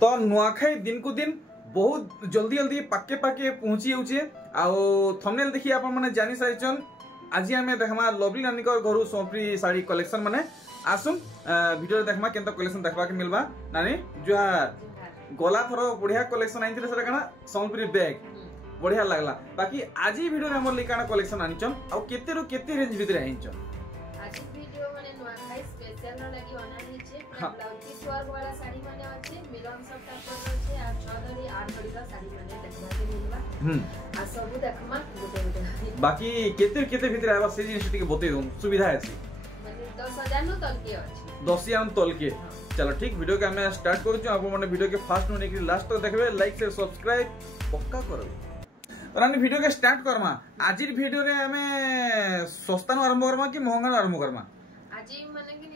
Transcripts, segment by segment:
तो नुआखाई दिन को दिन बहुत जल्दी जल्दी पाके पाके पहुंची जाऊे आउ थंबनेल देखि आपण माने जानि सारिचन। आज आम देखमा लवली नानी घर सोनप्री साड़ी कलेक्शन माने आसुन वीडियो देखमा केनता कलेक्शन देखबा के मिलबा। नानी जुहार गला थरो बढ़िया कलेक्शन आइथिले सेटा काना सोनप्री बैग बढ़िया लागला। बाकी आज वीडियो रे हमर लिकाना कलेक्शन आनिचन आ केते रो केते रेंज भीतर आइचन। आज वीडियो माने नुआखाई स्पेशल रो लागि अनानी छे ब्लाउज पीस वर्क वाला साड़ी माने अछि मिलन सब टाइप रो छे आ 6 धरी 8 धरी रो साड़ी माने देखबा के मिलबा आ सब देखमा गोटे बाकी केते केते भीतर आबा से जिनिस टिके बतै दम सुविधा अछि माने 10000 नो तल के अछि 10000 तल के। चलो ठीक वीडियो के हमें स्टार्ट करू छु। आप माने वीडियो के फास्ट नो नेकी लास्ट तक देखबे लाइक शेयर सब्सक्राइब पक्का करबे। रानी वीडियो के स्टार्ट करमा। आज वीडियो रे हमें सस्ता नो आरंभ करमा कि महंगा नो आरंभ करमा? आज माने कि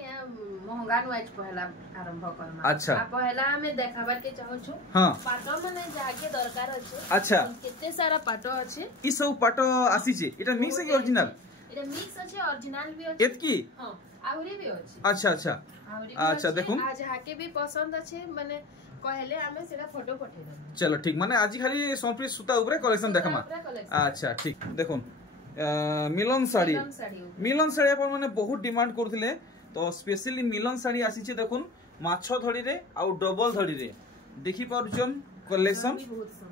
महंगा नो आज पहला आरंभ करमा। अच्छा पहला हमें देखाबर के चाहू छु। हां पाटो माने जाके दरकार अछि। अच्छा केते सारा पाटो अछि ई सब पाटो आसी छी एटा मिक्स है ओरिजिनल? एटा मिक्स अछि ओरिजिनल भी अछि एतकी हां आउरी भी अछि। अच्छा अच्छा अच्छा देखो आज हाके भी पसंद अछि माने कहले हमें सेटा फोटो पठे दे। चलो ठीक माने आज खाली सोनप्री सूता ऊपर कलेक्शन देखमा। अच्छा ठीक देखो मिलन साड़ी अपन माने बहुत डिमांड करथिले तो स्पेशली मिलन साड़ी आसी छे देखुन माछो धड़ी रे आ डबल धड़ी रे देखि पारुचन कलेक्शन।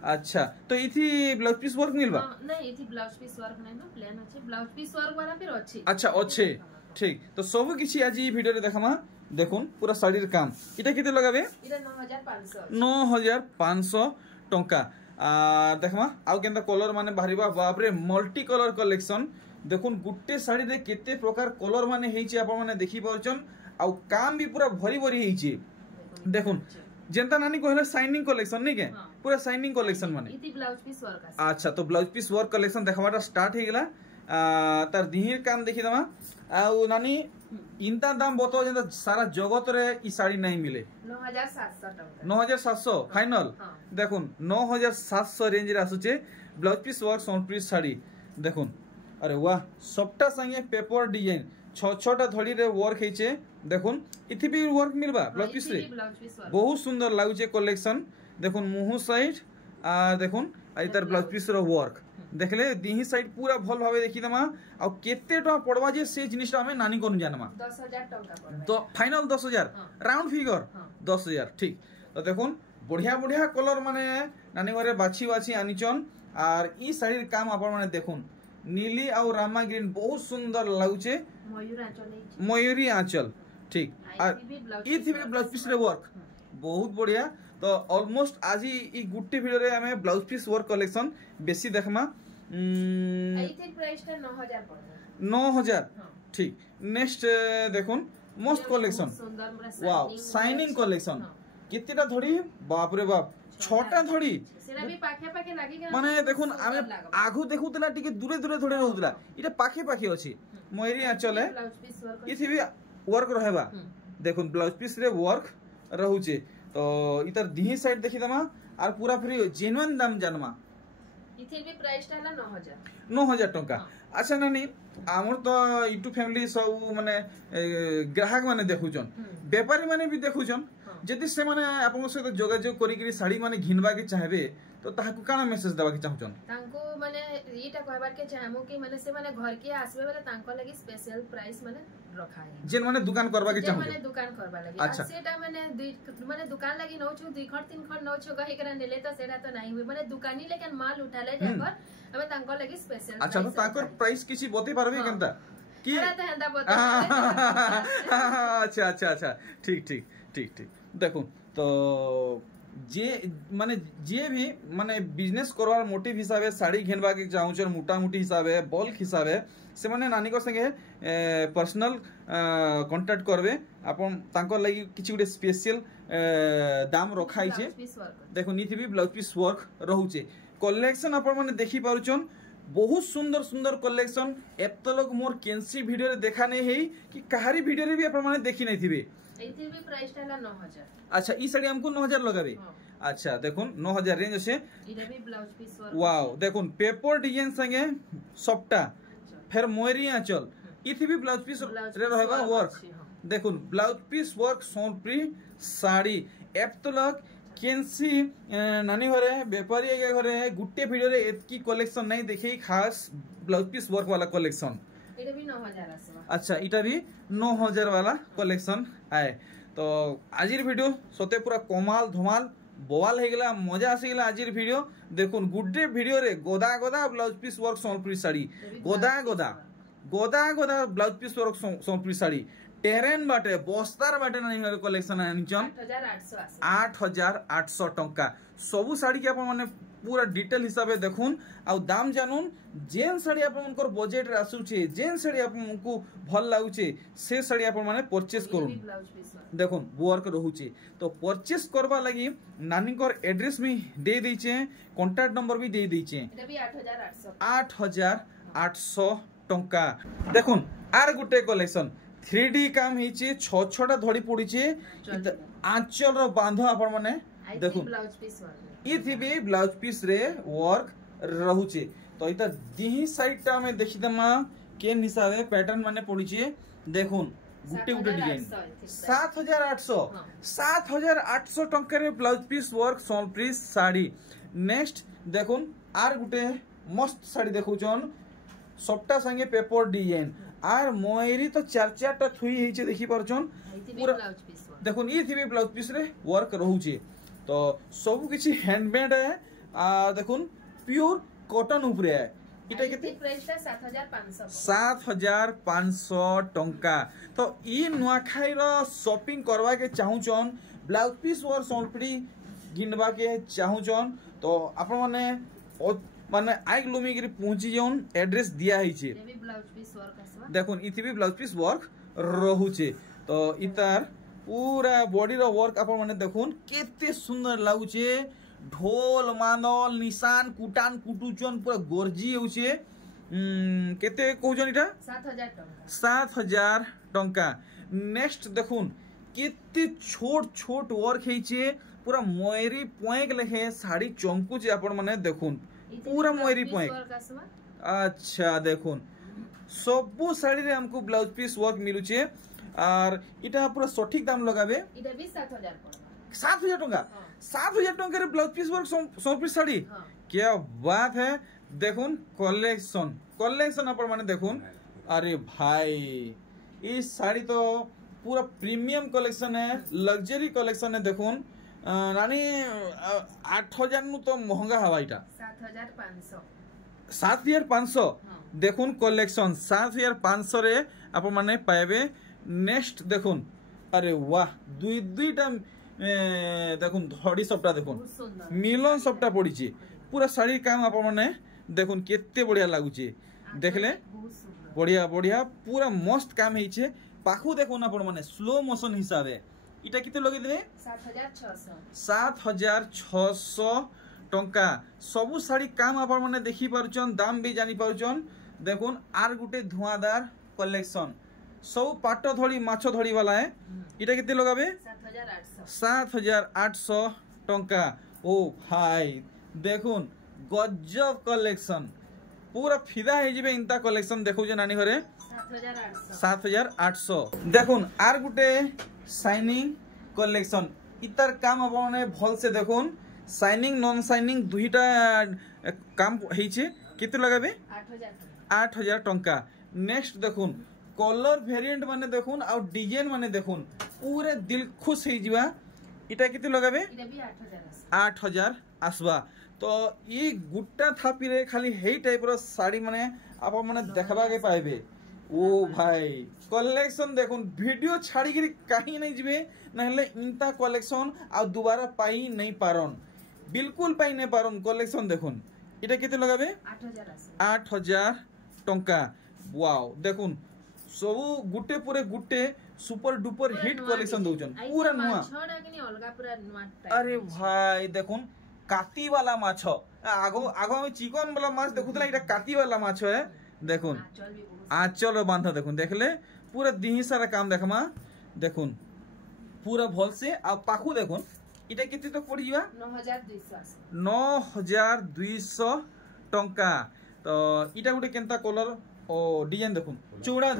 अच्छा तो इथि ब्लाउज पीस वर्क मिलबा? नहीं इथि ब्लाउज पीस वर्क नहीं ना प्लेन अछि ब्लाउज पीस वर्क वाला फिर अछि। अच्छा अच्छे ठीक तो सब किछि आज ई वीडियो रे देखमा। देखुन पूरा साड़ी रे काम इटा केते लगाबे? इटा 9500 टंका। देखमा आउ केनता कलर माने बाहरिबा बाप रे मल्टी कलर कलेक्शन। देखुन गुट्टे साड़ी रे केते प्रकार कलर माने हेछि आपन माने देखि पाउचन आउ काम भी पूरा भरी भरी हेछि। देखुन जेंता नानी कहले शाइनिंग कलेक्शन नहीं के पूरा शाइनिंग कलेक्शन माने इति ब्लाउज पीस वर्क। अच्छा तो ब्लाउज पीस वर्क कलेक्शन देखबाटा स्टार्ट हे गेला। तार दिहिर काम देखि दमा आउ नानी इनता दाम बताओ जेंता सारा जगत रे ई साड़ी नहीं मिले 9700 टका 9700 फाइनल। देखुन 9700 रेंज रे आसुचे ब्लाउज पीस वर्क सोनप्री साड़ी। देखुन अरे वाह सबटा संगे पेपर डिजाइन छटा धड़ी रे वर्क हेचे। देखुन इथि भी वर्क मिलबा ब्लाउज पीस रे बहुत सुंदर लागुचे कलेक्शन। देखुन मुहु साइड देखुन आई तार ब्लाउज पीस रो वर्क देखले दिही साइड पूरा भल भाबे देखि दमा आ केते टका पड़वा जे से जिनिसटा हमें नानी कोन जानमा 10000 टका पड़बा तो फाइनल 10000 राउंड फिगर 10000 ठीक। तो देखुन बढ़िया बढ़िया कलर माने नानी घरे बाछी बाछी आनिचन आर ई साड़ी काम आपण माने देखुन नीली और रामा ग्रीन बहुत सुंदर लागुचे मयूरी आंचल ठीक। ई थी ब्लाउज पीस रे वर्क बहुत बढ़िया। तो ऑलमोस्ट आज ई गुट्टी वीडियो रे हमें ब्लाउज पीस वर्क कलेक्शन बेसी देखमा। इथे प्राइस 9000 पड़बा 9000 ठीक। नेक्स्ट देखुन मस्त कलेक्शन वाओ शाइनिंग कलेक्शन केतेटा धड़ी बाप रे बाप 6टा धड़ी सेरा भी पाखे पाखे लागि माने देखुन आमे आगु देखुतला टिके दूरे दूरे धड़ी रहउतला इटा पाखे पाखे अछि मयूरी आंचल है इथि भी वर्क रहबा। देखुन ब्लाउज पीस रे वर्क रहउचे तो इतर दिही साइड देखि दमा आर पूरा फ्री जेन्युइन दाम जानमा इथे भी प्राइस टाला 9000 टंका। अच्छा नानी हमर तो यूट्यूब फैमिली सब माने ग्राहक माने देखुचन व्यापारी माने भी देखुचन जदि से माने आपन सहित जोगाजोग करी करी साड़ी माने घिनबा के चाहबे तो ताहाकु काना मेसेज देबा के चाहउचन? तांको माने ईटा कहबार के चाहमु कि माने से माने घर के आसबे वाला तांको लागि स्पेशल प्राइस माने रखा है जेन माने दुकान करबा के चाहउ माने दुकान करबा लागि। अच्छा सेटा माने दुकान लागि नौ छु 2 खट 3 खट नौ छु कहि करा नेले तो सेटा तो नाही हुई माने दुकानी लेकिन माल उठाले जाकर हमें तांको लागि स्पेशल। अच्छा तो ताकर प्राइस किछि बते पारबे केनता कि तो हंदा बता? अच्छा अच्छा अच्छा ठीक ठीक ठीक ठीक। देखो तो जे माने जे भी माने बिजनेस करवार मोटिव हिसाबे साड़ी घेनबा के चाहउचन मोटा मोटी हिसाबे बल्क हिसाबे से माने नानी को संगे पर्सनल कांटेक्ट करबे आपन तांको लागि किछि गुटे स्पेशल दाम रखाई छे। देखो नीति भी ब्लाउज पीस वर्क रहउचे कलेक्शन आपन माने देखि पारुचन बहुत सुंदर सुंदर कलेक्शन एतलोग मोर केंसी वीडियो रे देखा नै हेई कि कहारी वीडियो रे भी आपन माने देखि नै थिबे। एथि भी प्राइस टाला 9000। अच्छा ई साड़ी हमको 9000 लगाबे। अच्छा देखुन 9000 रेंज আছে इटा भी ब्लाउज पीस वर्क वाओ देखुन पेपर डिजाइन संगे सबटा फिर मयूरी आंचल इथि भी ब्लाउज पीस रे रहबा वर्क। देखुन ब्लाउज पीस वर्क सोनप्री साड़ी एतलोग केनसी नानी घरे बेपारी घरे गुटे वीडियो रे एतकी कलेक्शन नहीं देखी खास ब्लाउज पीस वर्क वाला कलेक्शन एटा भी 9000 आसबा। अच्छा इटा भी 9000 वाला कलेक्शन आए तो आजिर वीडियो सते पूरा कमाल धमाल बवाल हो गला मजा आसी गला आजिर वीडियो देखुन गुटे वीडियो रे गोदा गोदा blouse piece work Sambalpuri sari गोदा गोदा गोदा गोदा blouse piece work Sambalpuri sari टेरेन बाटे बस्तार बाटे ना कलेक्शन आनिचन 8800 टंका सबु साड़ी के अपन माने पूरा डिटेल हिसाब से देखुन आ दाम जानून जेन साड़ी आपनकर बजेट रे आसुचे जेन साड़ी आपनको भल लागुचे से साड़ी आपन माने परचेस करूँ देखुन वर्क रहुचे तो परचेस करबा लगी नानीकर एड्रेस भी दे दीचे कांटेक्ट नंबर भी दे दीचे एटा भी 8800 टंका देखुन आर गुटे कलेक्शन 3D काम हिचे छ छटा धड़ी पड़ीचे आंचल रो बांध आपण माने देखुन ब्लाउज पीस वर्क ई थी भी ब्लाउज पीस रे वर्क रहुचे तो इता दिही साइड टा में देखि दमा केन हिसाबे पैटर्न माने पड़ीचे देखुन गुटे गुटे डिजाइन 7800 टंका रे blouse piece work Sambalpuri sari next देखुन आर गुटे मस्त साड़ी देखुचन सबटा संगे पेपर डिजाइन आर मोयरी तो चार टा थुई हिचे देखि परछन पूरा देखुन ई थी ब्लाउज पीस रे वर्क रहुचे तो सब किछि हैंडमेड है देखुन प्योर कॉटन ऊपर है इटा केते प्राइस 7500 7500 टंका तो ई नुआखाई रो शॉपिंग करवा के चाहूचन ब्लाउज पीस वर्क संबलपुरी गिनबा के चाहूचन तो आपण माने माने आइक लुमी गिरी पहुंची जोन एड्रेस दिया हिचे ये भी ब्लाउज पीस वर्क आसबा देखुन इथि भी ब्लाउज पीस वर्क रहुचे तो इतार पूरा बॉडी रो वर्क आपण माने देखुन केते सुंदर लागुचे ढोल मांदल निशान कुटान कुटुचन पूरा गोरजी होउचे केते कहउजन इटा 7000 टंका नेक्स्ट देखुन केते छोट छोट वर्क हेचे पूरा मोयरी पॉइंट लेखे साड़ी चमकुचे आपण माने देखुन पूरा मोयरी पॉइंट अच्छा देखुन सबु साड़ी रे हमको ब्लाउज पीस वर्क मिलुचे और इटा पूरा सठिक दाम लगाबे इटा भी 7000 पड़बा 7000 टंका 7000 टंका रे blouse piece work Sambalpuri sari क्या बात है देखुन कलेक्शन अपन माने देखुन अरे भाई इस साड़ी तो पूरा प्रीमियम कलेक्शन है लग्जरी कलेक्शन है देखुन नानी 8000 नु तो महंगा हवा इटा 7500 देखुन कलेक्शन 7500 रे आप माने पाएबे नेक्स्ट देखुन अरे वाह दुईटा देखुन धड़ी सबटा देखुन मिलन सबटा पड़ीचे पूरा साड़ी काम आप माने देखुन केते बढ़िया लागुचे देखले बढ़िया बढ़िया पूरा मस्त काम हेचे पाखु देखुन आप माने स्लो मोशन हिसाबे इटा किते लगे देबे 7600 टंका सबु साड़ी काम आप माने देखि पारुचन दाम भी जानि पारुचन देखुन आर गुटे धुआंदार कलेक्शन सब पाट धड़ी माछ धड़ी वाला है इटा किते लगाबे 7800 टंका ओ भाई देखुन गजब कलेक्शन पूरा फिदा हे जिबे इंता कलेक्शन देखौ जे नानी घरे 7800 देखुन आर गुटे शाइनिंग कलेक्शन इतर काम आपने भल से देखुन शाइनिंग नॉन शाइनिंग दुईटा काम हेचे किते लगाबे 8000 टंका नेक्स्ट देखुन कलर वेरिएंट माने देखुन आ डिजाइन माने देखुन पूरे दिल खुश हे जिबा इटा किते लगाबे इटा भी 8000 आसबा तो ये गुट्टा थापी रे खाली हेई टाइप रो साड़ी माने आप माने देखबा के पाइबे ओ भाई कलेक्शन देखुन वीडियो छाड़ी गिरी कहीं नहीं जिबे नहले इंता कलेक्शन आ दोबारा पाई नहीं पारन बिल्कुल पाई नहीं पारन कलेक्शन देखुन इटा किते लगाबे 8000 टंका वाओ देखुन सब गुटे पूरे गुटे सुपर डुपर हिट कलेक्शन दउचन पूरा नुआ छोड़ा कि अलगा पूरा नुआ अरे भाई देखुन काती वाला माछ आगो में चिकन वाला माछ देखुतला इटा काती वाला माछ है देखुन आंचल बांधा देखुन देखले पूरा दिही सारा काम देखमा देखुन पूरा भल से आ पाखु देखुन इटा किते तो पड़ी बा 9200 टंका तो इटा गुटे केनता कलर ओ डिजाइन देखुन चौड़ा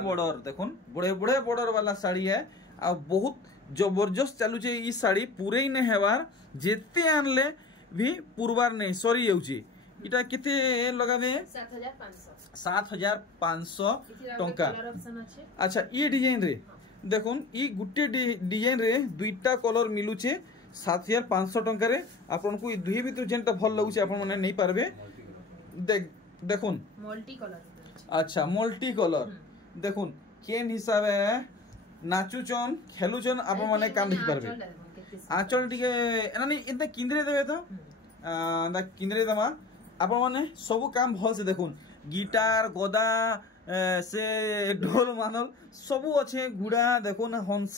बॉर्डर देखुन बड़े बड़े बॉर्डर वाला साड़ी है आ बहुत जबरदस्त चलुचे ई साड़ी पूरे नहीं हेबार जेते आनले भी पुरबार नहीं सरी जाउची इटा केते लगाबे 7500 टंका। अच्छा ई डिजाइन रे देखुन ई गुटे डिजाइन रे दुईटा कलर मिलुचे 7500 टंका रे आपन को ई दुही भितर जेनटा भल लगुचे आपन माने नहीं पारबे देखुन मल्टी कलर। अच्छा मल्टी कलर देखुन केन हिसाब नाचुचन खेलुचन आपन माने काम देखि पारबे आंचल टिके एनानी इते किंद्रे देबे तो किंद्रे दमा आपन माने सब काम भल से देखुन गिटार गदा से ढोल मानल सबू अच्छे घुड़ा देखुन हंस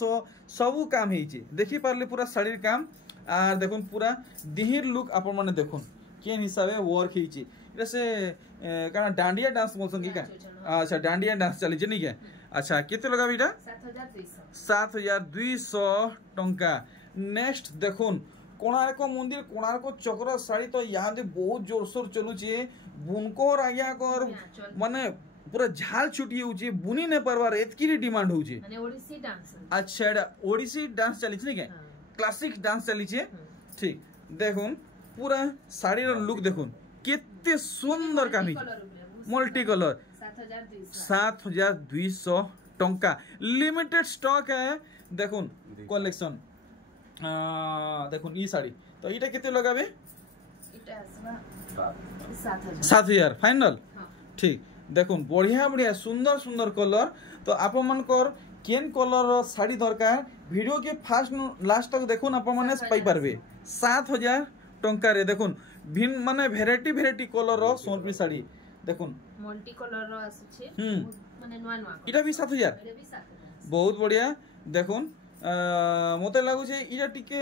सबू काम ହେଇଛି देखि पारले पूरा शाड़ीर काम आ देखुन पूरा दिहिर लुक आपन माने देखुन केन हिसाबे वर्क ହେଇଛି इटा से काना डांडिया डांस बोलसन की का अच्छा डांडिया डांस चली छै नी के अच्छा केते लगाबी इटा 7200 टंका। नेक्स्ट देखुन कोणार्क मंदिर कोणार्क चक्र साड़ी तो यहाँ दे बहुत जोरसोर चलुचे बुनकोर आज्ञा कर माने पूरा झाल छुटी होची बुनी ने परवार एतकी डिमांड होची माने ओडिसी डांस। अच्छा एटा ओडिसी डांस चली छै के क्लासिक डांस चली छै ठीक देखुन पूरा साड़ी रो लुक देखुन केते सुंदर काम मल्टी कलर 7200 टंका लिमिटेड स्टॉक है देखुन कलेक्शन देखुन ई साड़ी तो इटा केते लगाबे इटा 7000 फाइनल ठीक देखुन बढ़िया बढ़िया सुंदर सुंदर कलर तो आप मनकर केन कलर साड़ी दरकार वीडियो के फास्ट लास्ट तक देखुन आप माने पाई पारबे 7000 टंका रे देखुन भिन्न माने भेराइटी कलर रो सोनपुरी साड़ी देखुन मल्टी कलर रो आछे माने नवा नवा इटा भी 7000 बहुत बढ़िया देखुन मते लागु छे इटा टिके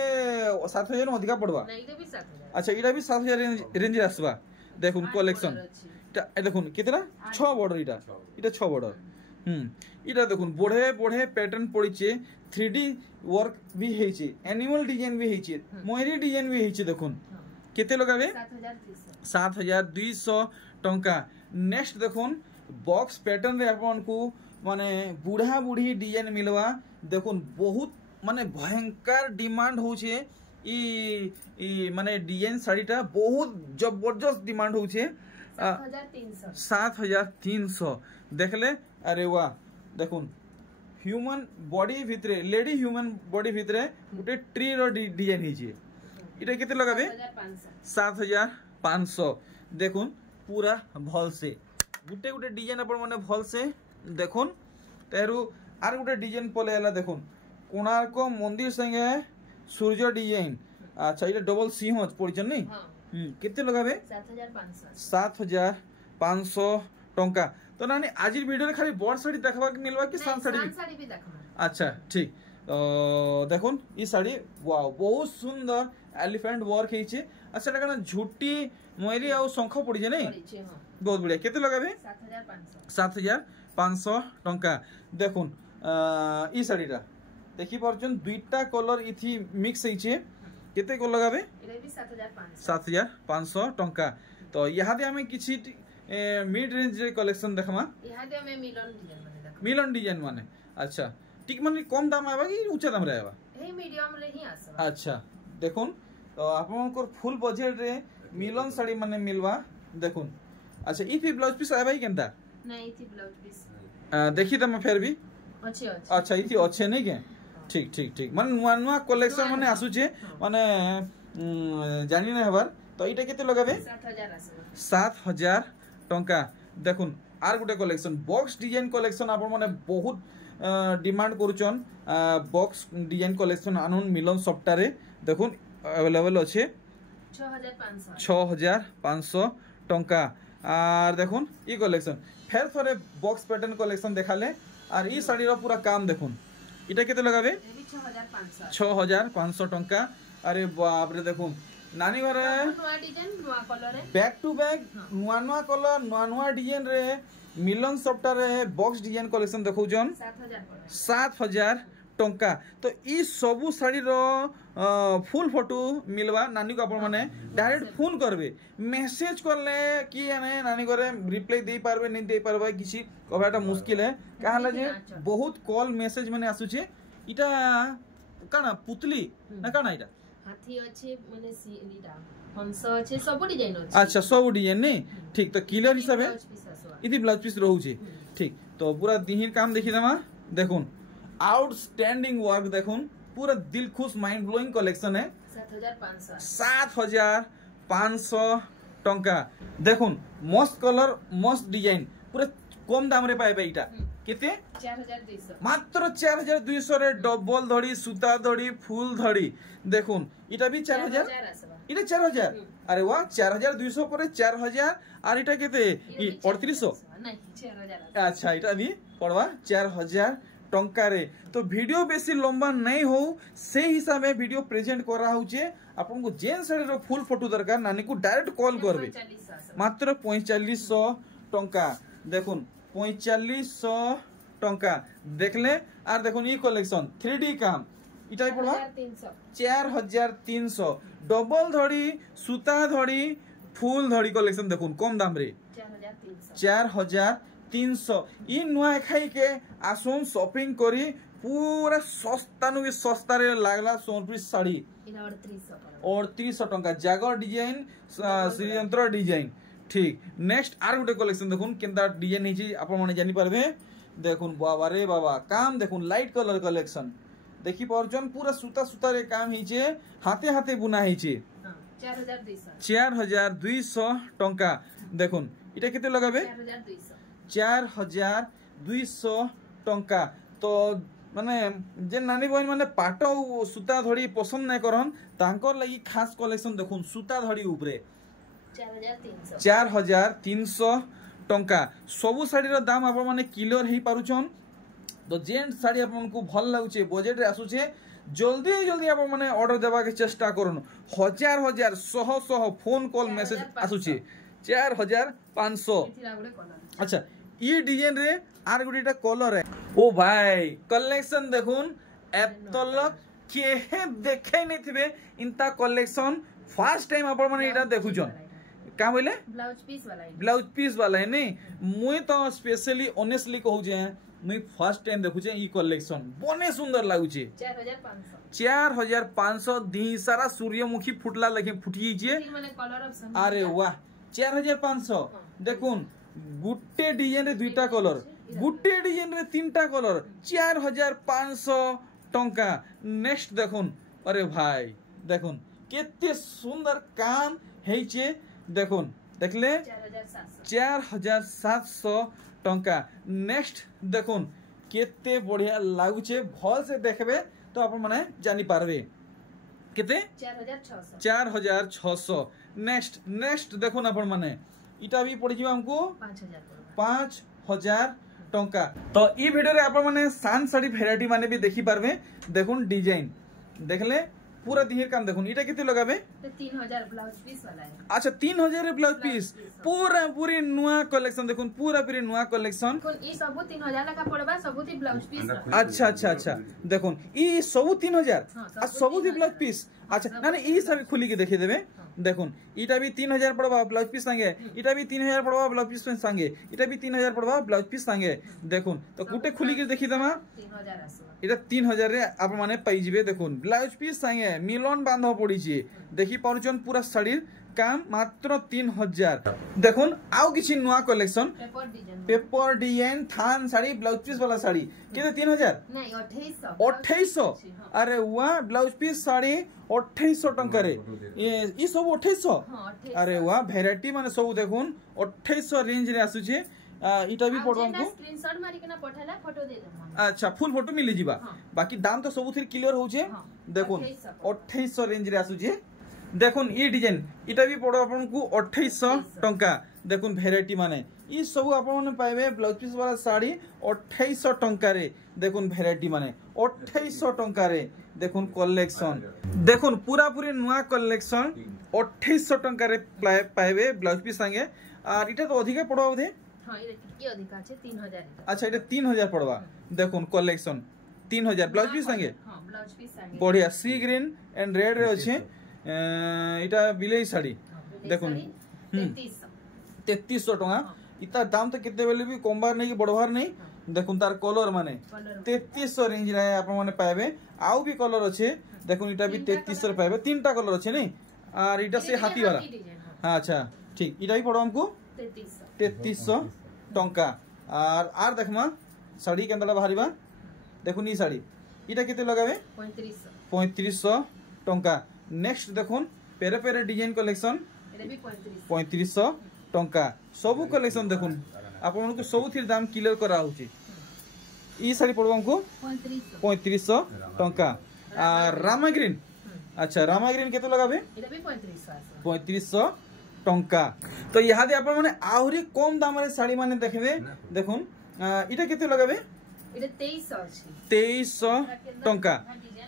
7000 अधिका पड़वा नहीं इटा भी 7000 अच्छा इटा भी 7000 रेंज आसबा देखुन कलेक्शन इटा देखुन केतरा 6 बॉर्डर इटा 6 बॉर्डर इटा देखुन बढ़े बढ़े पैटर्न पड़ीचे 3D वर्क भी हेचे एनिमल डिजाइन भी हेचे मोहरी डिजाइन भी हेचे देखुन केते लगाबे 7200 टंका। नेक्स्ट देखुन बॉक्स पैटर्न रे आपन को माने बूढ़ा बूढ़ी डिजाइन मिलवा देखुन बहुत माने भयंकर डिमांड होचे ई माने डिजाइन साड़ीटा बहुत जबरदस्त डिमांड होचे 7300 देखले अरे वाह देखुन ह्यूमन बॉडी भितरे लेडी ह्यूमन बॉडी भितरे गुटे ट्री रो डिजाइन हिचे इटा केते लगाबे 7500 देखुन पूरा भल से गुटे गुटे डिजाइन अपन माने भल से देखुन तेरु आर गुटे डिजाइन पले हला देखुन कोणार्क मंदिर संगे सूर्य डिजाइन अच्छा इटा डबल सिंह पड़िछन नै केते लगाबे 7500 टंका। तो नानी आज वीडियो रे खाली बड़ साड़ी देखबा के मिलबा कि सान साड़ी भी देखबा अच्छा ठीक देखुन ई साड़ी वाओ बहुत सुंदर एलिफेंट वर्क हेचे अच्छा लगना झूठी मोयरी आ शंख पड़ी जे नै बहुत बढ़िया केते लगाबे 7500 टंका। देखुन ई साड़ीटा देखि परछन दुईटा कलर इथि मिक्स हेचे केते को लगाबे एरे भी 7500 टंका। तो यहाँ दे हमें किछि मिड रेंज रे कलेक्शन देखमा यहाँ दे हमें मिलन डिजाइन माने अच्छा ठीक माने कम दाम आबा कि ऊंचा दाम रे आबा ए मीडियम रे ही आसबा अच्छा देखुन तो आपनकर फुल बजट रे मिलन साड़ी माने मिलवा देखुन अच्छा ई ब्लाउज पीस आबा केनता नहीं थी ब्लाउज पीस देखि तम फेर भी अच्छे अच्छा इथि अच्छे नै के ठीक ठीक ठीक माने नुवा नुवा कलेक्शन माने आसु छे माने जानि नै हबार तो इटा केते लगाबे 7000 टंका। देखुन आर गुटे कलेक्शन बॉक्स डिजाइन कलेक्शन आपन माने बहुत डिमांड करूचन बॉक्स डिजाइन कलेक्शन आनुन मिलन सप्ताह देखुन अवेलेबल अच्छे 6500 टंका। आर देखुन ई कलेक्शन फेर थोड़े बॉक्स पैटर्न कलेक्शन देखाले आर ई साड़ी रो पूरा काम देखुन इटा केते लगाबे 6500 टंका। अरे बाप रे देखुन नानी घरे नुवा डिजाइन नुवा कलर बैक टू बैक नुवा नुवा कलर नुवा नुवा डिजाइन रे मिलन सप्ताह रे बॉक्स डिजाइन कलेक्शन देखौ जन 7000 टंका। तो ई सबु साड़ी रो फुल फोटो मिलवा नानी को अपन माने डायरेक्ट फोन करबे मेसेज करले कि यानी नानी घरे रिप्लाई दे पारबे नहीं दे पारबे किछि कहबाटा मुश्किल है काहला जे बहुत कॉल मेसेज माने आसु छे इटा काना पुतली ना काना इटा हाथी अच्छे माने सीटा हंस अच्छे सब डिजाइन अच्छे अच्छा सब डिजाइन नहीं ठीक तो क्लियर हिसाब है इति ब्लाउज पीस रहू छे ठीक तो पूरा दिहिर काम देखि दमा देखुन आउटस्टैंडिंग वर्क देखुन पूरा दिल खुश माइंड ब्लोइंग कलेक्शन है 7500 टंका देखुन मस्त कलर मस्त डिजाइन पूरा कम दाम रे पाइबे इटा केते 4200 मात्र 4200 रे डबल धड़ी सूता धड़ी फुल धड़ी देखुन इटा भी 4000 इटा 4000 अरे वाह 4200 पर 4000 और इटा केते 3800 नहीं 4000 अच्छा इटा भी पड़वा 4000 टंका रे तो वीडियो बेसी लंबा नहीं हो से हिसाब में वीडियो प्रेजेंट कर रहा हूँ आपन को जेन साड़ी रो फुल फोटो दरकार नानी को डायरेक्ट कॉल करबे मात्र 4500 टंका देखुन 4500 टंका देखले और देखुन ई कलेक्शन 3D काम इटा पड़वा 4300 डबल धड़ी सूता धड़ी फुल धड़ी कलेक्शन देखुन कम दाम रे 4300 ई नुआ खाई के आसुन शॉपिंग करी पूरा सस्ता नु भी सस्ता रे लागला सोनपुरी साड़ी 3800 टंका जागर डिजाइन श्रीयंत्र डिजाइन ठीक नेक्स्ट आर गुटे कलेक्शन देखुन केनता डिजाइन हिची आपण माने जानि पारबे देखुन बाबा रे बाबा काम देखुन लाइट कलर कलेक्शन देखि परजन पूरा सूता सूता रे काम हिचे हाथे हाथे बुना हिचे 4200 टंका देखुन इटा केते लगाबे 4200 टंका तो माने जे नानी बहन माने पाटो सूता धड़ी पसंद नहीं करन तांकर लागि खास कलेक्शन देखुन सूता धड़ी ऊपरे 4300 टंका सबु साड़ी रो दाम आप माने क्लियर हे पारुछन तो जेन साड़ी आपन को भल लागुचे बजट रे आसुचे जल्दी जल्दी आप माने ऑर्डर देबा के चेष्टा करन हजार हजार सह सह फोन कॉल मैसेज आसुचे 4500 अच्छा ई डिजाइन रे आर गुडीटा कलर है ओ भाई कलेक्शन देखुन एतलक के देखे नहीं थिबे इनता कलेक्शन फर्स्ट टाइम आपण माने इटा देखुछन का बोले ब्लाउज पीस वाला है नहीं मुई तो स्पेशली ऑनेस्टली कहू जे मुई फर्स्ट टाइम देखु ई कलेक्शन बने सुंदर लागु छे 4500 दी सारा सूर्यमुखी फुटला लगे फुटी जे अरे वाह 4500 देखुन गुट्टे डिजाइन रे दुईटा कलर गुट्टे डिजाइन रे तीनटा कलर 4500 टंका नेक्स्ट देखुन अरे भाई देखुन केते सुंदर काम हेचे देखुन देखले 4700 टंका नेक्स्ट देखुन केते बढ़िया लागुचे भल से देखबे तो आपण माने जानि पारबे केते 4600 नेक्स्ट देखुन आपण माने इटा भी पड़ जिवा हमको 5000 टंका तो ई वीडियो रे आपण माने सान साड़ी वैरायटी माने भी देखि पारबे देखुन डिजाइन देखले पूरा दिहेर काम देखुन इटा केते लगाबे 3000 ब्लाउज पीस वाला है अच्छा 3000 ब्लाउज पीस पूरा पूरी नुआ कलेक्शन देखुन पूरा पूरी नुआ कलेक्शन ई सब 3000 लगा पड़बा सबुती ब्लाउज पीस अच्छा अच्छा अच्छा देखुन ई सब 3000 आ सबुती ब्लाउज पीस अच्छा ना ई सब खुली के देखि देबे देखुन इटा भी 3000 पड़बा ब्लाउज पीस संगे इटा भी 3000 पड़बा ब्लाउज पीस संगे इटा भी 3000 पड़बा ब्लाउज पीस संगे देखुन तो कुटे खुली के देखि दमा 3000 आसो इटा 3000 रे आप माने पाई जिवे देखुन ब्लाउज पीस संगे मिलन बांध पड़ी छी देखि पारुचन पूरा साड़ी काम मात्र 3000 देखुन आउ किछि नुआ कलेक्शन पेपर डिजाइन थान साड़ी ब्लाउज पीस वाला साड़ी केते 3000 नहीं 2800 अरे वाह ब्लाउज पीस साड़ी 2800 टंका रे ई सब 2800 अरे वाह वैरायटी माने सब देखुन 2800 रेंज रे आसु छे इटा भी पड़वा हमको स्क्रीनशॉट मारी के ना पठाला फोटो दे दे अच्छा फुल फोटो मिली जीवा बाकी दाम तो सब थी क्लियर हो छे देखुन 2800 रेंज रे आसु छे देखुन ई डिजाइन इटा भी पड़ो आपन को 2800 टंका देखुन वैरायटी माने ई सब आपन माने पाइबे ब्लाउज पीस वाला साड़ी 2800 टंका रे देखुन वैरायटी माने 2800 टंका रे देखुन कलेक्शन देखुन पूरा पूरी नुआ कलेक्शन 2800 टंका रे पाइबे ब्लाउज पीस संगे और इटा तो अधिक पड़ो बोधे हां ये की अधिक আছে 3000 अच्छा इटा 3000 पड़वा देखुन कलेक्शन 3000 ब्लाउज पीस संगे हां ब्लाउज पीस संगे बढ़िया सी ग्रीन एंड रेड रे अछि इटा बिलेई साड़ी देखुन 3300 टका इता दाम तो केते बेले भी कमबार नहीं बड़वार नहीं देखुन तार कलर माने 3300 रेंज रे आपण माने पाबे आउ भी कलर अच्छे देखुन इटा भी 3300 रे पाबे तीनटा कलर अच्छे नहीं और इटा से हाथी वाला हाँ अच्छा ठीक इटा भी पड़ो हमको 3300 टंका और देखमा साड़ी केंतला बाहरिबा देखुन ई साड़ी इटा केते लगाबे 3500 टंका नेक्स्ट देखुन पेरे पेरे डिजाइन कलेक्शन 3500 टंका सबु कलेक्शन देखुन आपण को सब थी दाम क्लियर करा होची ई साड़ी पड़ो हमको 3500 टंका रामा ग्रीन अच्छा रामा ग्रीन केते लगाबे एटा भी 3500 टंका तो यहाँ दे आपण माने आहुरी कम दाम रे साड़ी माने देखबे देखुन इटा केते लगाबे एटा 2300 अछि 2300 टंका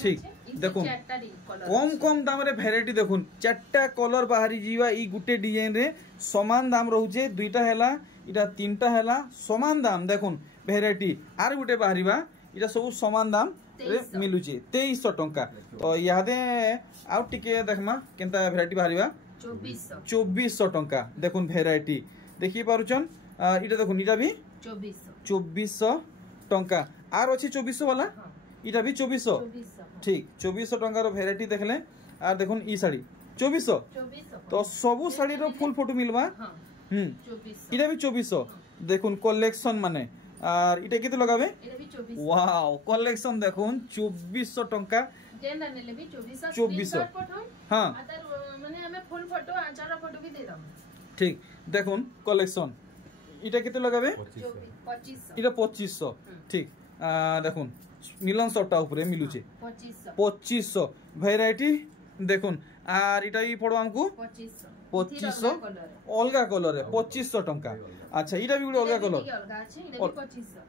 ठीक देखुन कम कम दाम रे वैरायटी देखुन चारटा कलर बाहरी जीवा ई गुटे डिजाइन रे समान दाम रहउचे दुईटा हैला इटा तीनटा हैला समान दाम देखुन वैरायटी आर गुटे बाहरीबा इटा सब समान दाम रे मिलुचे 2300 टंका तो यादे आउ टिके देखमा केनता वैरायटी बाहरीबा 2400 टंका देखुन वैरायटी देखि पारुचन इटा देखुन इटा भी 2400 टंका आर अछि 2400 वाला इटा भी 2400 ठीक 2400 टंका रो वैरायटी देखले आर देखुन ई साड़ी 2400 तो सबु साड़ी रो फुल फोटो मिलबा इटा भी 2400 देखुन कलेक्शन माने और इटा केते लगाबे एटा भी 2400 वाओ कलेक्शन देखुन 2400 टंका जेंडा नेले भी 2400 हां माने हमें फुल फोटो आचार फोटो भी दे दम ठीक देखुन कलेक्शन इटा केते लगाबे 2500 इटा 2500 ठीक देखुन मिलन सटा ऊपर मिलुचे 2500 वैरायटी देखुन और इटा ही पड़ो हमको 2500 अलगा कलर है 2500 टंका अच्छा इटा भी गुटे अलगा कलर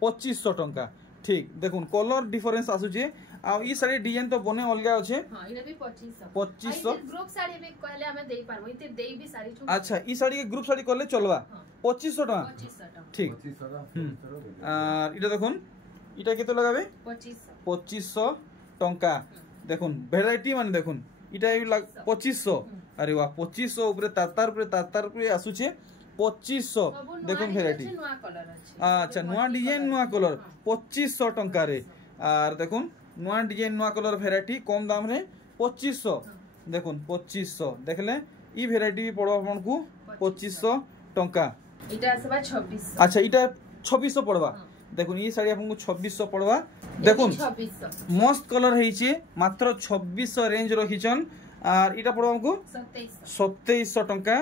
2500 टंका ठीक देखुन कलर डिफरेंस आसुचे आ ई साड़ी डिजाइन तो बने अलगा अछि हां इटा भी 2500 ग्रुप साड़ी में कहले हमें देई पारबो इते देई भी साड़ी अच्छा ई साड़ी के ग्रुप साड़ी करले चलबा 2500 टका ठीक और इटा देखुन इटा केते लगाबे 2500 टंका देखुन वैरायटी माने देखुन इटा 2500 अरे वाह 2500 ऊपर तातार ऊपर आसुचे 2500 देखुन वैरायटी अच्छा नुआ डिजाइन नुआ कलर 2500 टंका रे और देखुन नुआ डिजाइन नुआ कलर वैरायटी कम दाम रे 2500 देखुन 2500 देखले ई वैरायटी भी पड़ो आपन को 2500 टंका इटा आसबा 2600 अच्छा इटा 2600 पड़वा देखुन ई साड़ी आपन को 2600 पड़वा देखुन मस्त कलर हेइचे मात्र 2600 रेंज रखिचन और इटा पड़ो हमको 2700 टंका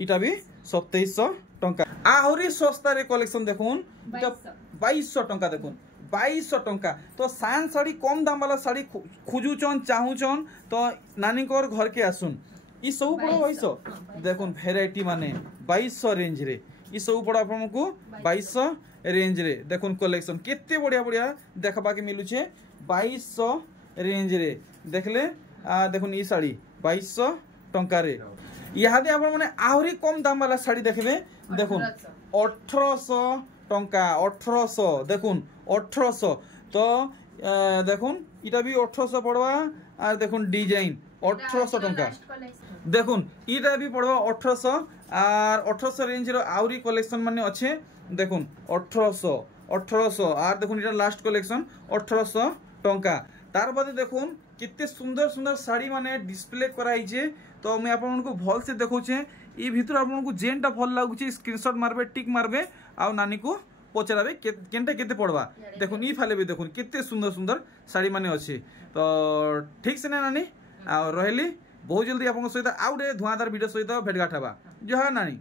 इटा भी 2700 टंका आहुरी सस्ता रे कलेक्शन देखुन 2200 टंका देखुन 2200 टंका तो सान साड़ी कम दाम वाला साड़ी खुजुचन चाहुचन तो नानी कोर घर के आसुन ई सब पड़ो 2200 देखुन वैरायटी माने 2200 रेंज रे ई सब पड़ो आपन को 2200 रेंज रे देखुन कलेक्शन केते बढ़िया बढ़िया देखबा के मिलुचे 2200 रेंज रे देखले देखुन ई साड़ी 2200 टंका रे यादे आपण माने आहुरी कम दाम वाला साड़ी देखबे देखुन 1800 टंका 1800 देखुन 1800 तो देखुन इटा भी 1800 पड़वा और देखुन डिजाइन 1800 टंका देखुन इटा भी पड़वा 1800 और 1800 रेंज रो आउरी कलेक्शन माने अच्छे देखुन 1800 और देखुन इटा लास्ट कलेक्शन 1800 टंका तार बाद देखुन कितने सुंदर सुंदर साड़ी माने डिस्प्ले कराई छे तो मैं आपन को भल से देखौछे ई भीतर आपन को जेनटा भल लागुचे स्क्रीनशॉट मारबे टिक मारबे आ नानी को पचराबे केनटा केते पड़वा देखुन ई फाले भी देखुन कितने सुंदर सुंदर साड़ी माने अच्छे तो ठीक से ना नानी आ रहली बहुत जल्दी आपन सहित आउडे धुआंधार वीडियो सहित भेट गाठबा जय नानी।